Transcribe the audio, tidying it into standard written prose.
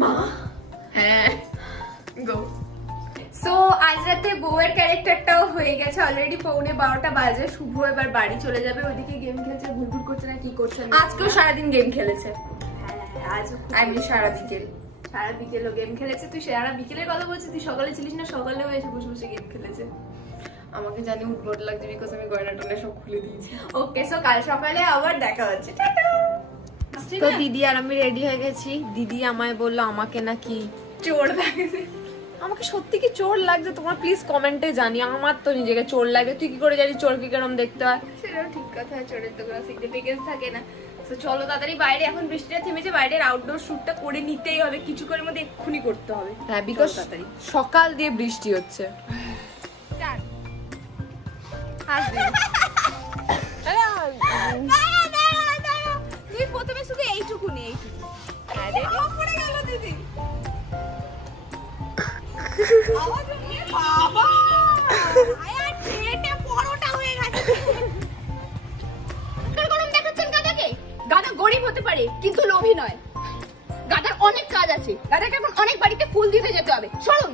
মা। হ্যাঁ গো। সো আজ রাতে বউয়ের ক্যারেক্টারটাও হয়ে গেছে অলরেডি, 11:45 বাজে। শুভ এবার বাড়ি চলে যাবে, ওইদিকে গেম খেলছে, ঘুরঘুর করছে না কি করছে। আজকেও সারাদিন গেম খেলেছে। হ্যাঁ আজও আমি সারা বিকেল। সারা বিকেলও গেম খেলেছে। তুই সারা বিকেলের কথা বলছিস, তুই সকালে ছিলিস না? সকালেও এসে বসে বসে গেম খেলেছে। আমাকে জানি উঠবট লাগছে বিকজ আমি গয়না টয়না সব খুলে দিয়েছি। ওকে, সো কাল সকালে আবার দেখা হচ্ছে, টাটা। তো দিদি আর আমি রেডি হয়ে গেছি। দিদি আমায় বললো আমাকে নাকি চোর লাগছে। আমাকে সত্যি কি চোর লাগছে? তোমরা প্লিজ কমেন্টে জানি। আমার তো নিজেকে চোর লাগে, তুই কি করে জানিস চোরকে কেরম দেখতে হয়? সেটাও ঠিক কথা, চোরের তো কোনো সিগনিফিকেন্স থাকে না। তো চলো তাড়াতাড়ি বাইরে, এখন বৃষ্টিটা থেমেছে, বাইরের আউটডোর শুটটা করে নিতেই হবে, কিছুক্ষণের মধ্যে এক্ষুনি করতে হবে। হ্যাঁ বিকজ তাড়াতাড়ি সকাল দিয়ে বৃষ্টি হচ্ছে। তুই প্রথমে শুধু এইটুকুনি, পড়ে গেল দিদি। বাবা আয়ার পেটে পরোটা হয়ে গেছে। গরম দেখাচ্ছেন গাদাকে? গাদা গরিব হতে পারে কিন্তু লোভী নয়। গাদার অনেক কাজ আছে, গাদাকে এখন অনেক বাড়িতে ফুল দিতে যেতে হবে। চলুন।